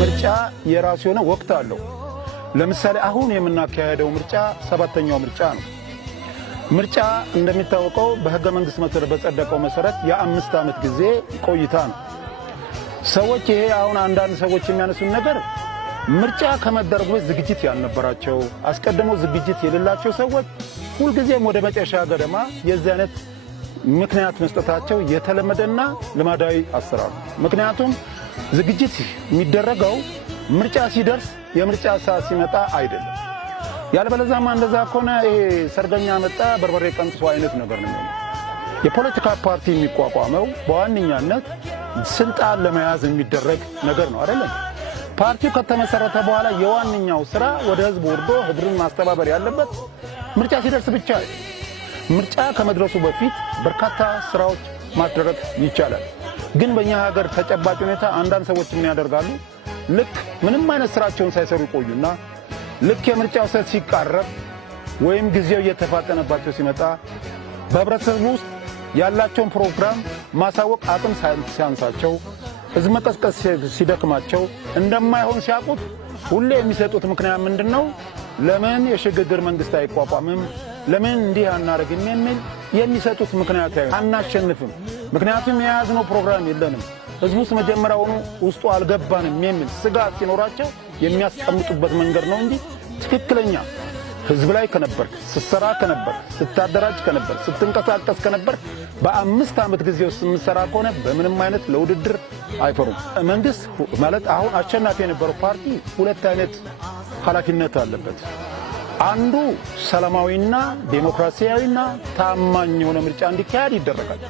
ምርጫ የራሱ የሆነ ወቅት አለው። ለምሳሌ አሁን የምናካሄደው ምርጫ 7ኛው ምርጫ ነው። ምርጫ እንደሚታወቀው በሕገ መንግሥት መሰረት በጸደቀው መሰረት የ5 ዓመት ጊዜ ቆይታ ነው። ሰዎች ይሄ አሁን አንዳንድ ሰዎች የሚያነሱን ነገር ምርጫ ከመደረጉ በፊት ዝግጅት ያልነበራቸው አስቀድሞ ዝግጅት የሌላቸው ሰዎች ሁልጊዜም ወደ መጨረሻ ገደማ የዚህ አይነት ምክንያት መስጠታቸው የተለመደና ልማዳዊ አሰራር። ምክንያቱም ዝግጅት የሚደረገው ምርጫ ሲደርስ የምርጫ ሰዓት ሲመጣ አይደለም። ያለበለዚያማ እንደዛ ከሆነ ይሄ ሰርገኛ መጣ በርበሬ ቀንጥሶ አይነት ነገር ነው። የፖለቲካ ፓርቲ የሚቋቋመው በዋነኛነት ስልጣን ለመያዝ የሚደረግ ነገር ነው አይደለም። ፓርቲው ከተመሰረተ በኋላ የዋነኛው ስራ ወደ ህዝብ ወርዶ ህዝብን ማስተባበር ያለበት ምርጫ ሲደርስ ብቻ ነው። ምርጫ ከመድረሱ በፊት በርካታ ስራዎች ማድረግ ይቻላል። ግን በእኛ ሀገር ተጨባጭ ሁኔታ አንዳንድ ሰዎች ምን ያደርጋሉ? ልክ ምንም አይነት ስራቸውን ሳይሰሩ ቆዩና ልክ የምርጫው ሰዓት ሲቃረብ ወይም ጊዜው እየተፋጠነባቸው ሲመጣ በህብረተሰቡ ውስጥ ያላቸውን ፕሮግራም ማሳወቅ አቅም ሲያንሳቸው ህዝብ መቀስቀስ ሲደክማቸው እንደማይሆን ሲያውቁት ሁሌ የሚሰጡት ምክንያት ምንድነው? ለምን የሽግግር መንግስት አይቋቋምም? ለምን እንዲህ አናረግም? የሚል የሚሰጡት ምክንያት አናሸንፍም፣ ምክንያቱም የያዝነው ፕሮግራም የለንም፣ ህዝቡ መጀመሪያውኑ ውስጡ አልገባንም የሚል ስጋት ሲኖራቸው የሚያስቀምጡበት መንገድ ነው እንጂ ትክክለኛ ህዝብ ላይ ከነበርክ ስትሰራ ከነበርክ ስታደራጅ ከነበርክ ስትንቀሳቀስ ከነበርክ በ5 ዓመት ጊዜ ውስጥ የምትሰራ ከሆነ በምንም አይነት ለውድድር አይፈሩም። መንግስት ማለት አሁን አሸናፊ የነበረው ፓርቲ ሁለት አይነት ኃላፊነት አለበት። አንዱ ሰላማዊና ዴሞክራሲያዊና ታማኝ የሆነ ምርጫ እንዲካሄድ ይደረጋል።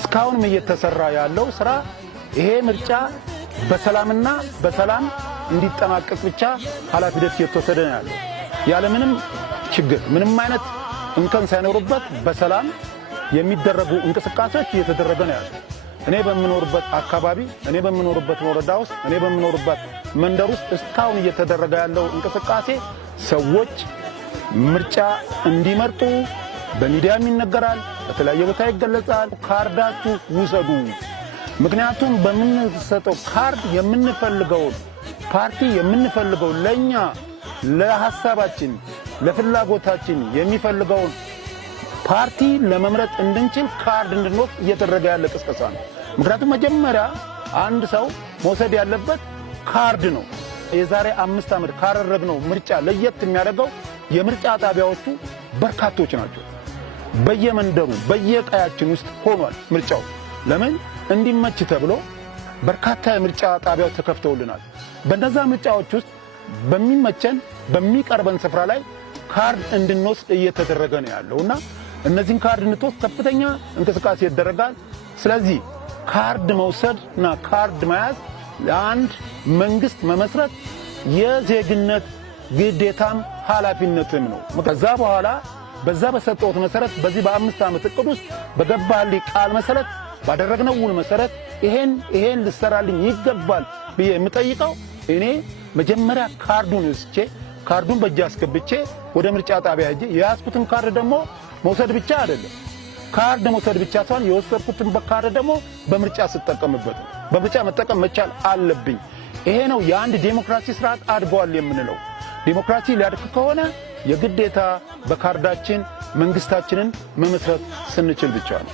እስካሁንም እየተሰራ ያለው ስራ ይሄ ምርጫ በሰላምና በሰላም እንዲጠናቀቅ ብቻ ኃላፊነት እየተወሰደ ነው ያለው። ያለምንም ችግር ምንም አይነት እንከን ሳይኖርበት በሰላም የሚደረጉ እንቅስቃሴዎች እየተደረገ ነው ያለው። እኔ በምኖርበት አካባቢ፣ እኔ በምኖርበት ወረዳ ውስጥ፣ እኔ በምኖርበት መንደር ውስጥ እስካሁን እየተደረገ ያለው እንቅስቃሴ ሰዎች ምርጫ እንዲመርጡ በሚዲያም ይነገራል፣ በተለያየ ቦታ ይገለጻል። ካርዳችሁ ውሰዱ። ምክንያቱም በምንሰጠው ካርድ የምንፈልገውን ፓርቲ የምንፈልገው ለኛ ለሐሳባችን ለፍላጎታችን የሚፈልገውን ፓርቲ ለመምረጥ እንድንችል ካርድ እንድንወስድ እየተደረገ ያለ ቅስቀሳ ነው። ምክንያቱም መጀመሪያ አንድ ሰው መውሰድ ያለበት ካርድ ነው። የዛሬ 5 ዓመት ካደረግነው ምርጫ ለየት የሚያደርገው የምርጫ ጣቢያዎቹ በርካቶች ናቸው። በየመንደሩ በየቀያችን ውስጥ ሆኗል ምርጫው። ለምን እንዲመች ተብሎ በርካታ የምርጫ ጣቢያዎች ተከፍተውልናል። በእነዛ ምርጫዎች ውስጥ በሚመቸን በሚቀርበን ስፍራ ላይ ካርድ እንድንወስድ እየተደረገ ነው ያለውና እነዚህን ካርድ እንድንወስድ ከፍተኛ እንቅስቃሴ ይደረጋል። ስለዚህ ካርድ መውሰድና ካርድ መያዝ ለአንድ መንግስት መመስረት የዜግነት ግዴታም ኃላፊነትም ነው። ከዛ በኋላ በዛ በሰጠሁት መሰረት በዚህ በ5 ዓመት እቅድ ውስጥ በገባልኝ ቃል መሰረት ባደረግነው ውል መሰረት ይሄን ልሰራልኝ ይገባል ብዬ የምጠይቀው እኔ መጀመሪያ ካርዱን ወስጄ ካርዱን በእጅ አስገብቼ ወደ ምርጫ ጣቢያ ሄጄ የያዝኩትን ካርድ ደግሞ መውሰድ ብቻ አይደለም። ካርድ መውሰድ ብቻ ሳይሆን የወሰድኩትን በካርድ ደግሞ በምርጫ ስጠቀምበት በምርጫ መጠቀም መቻል አለብኝ። ይሄ ነው የአንድ ዴሞክራሲ ስርዓት አድጓል የምንለው። ዴሞክራሲ ሊያድግ ከሆነ የግዴታ በካርዳችን መንግስታችንን መመስረት ስንችል ብቻ ነው።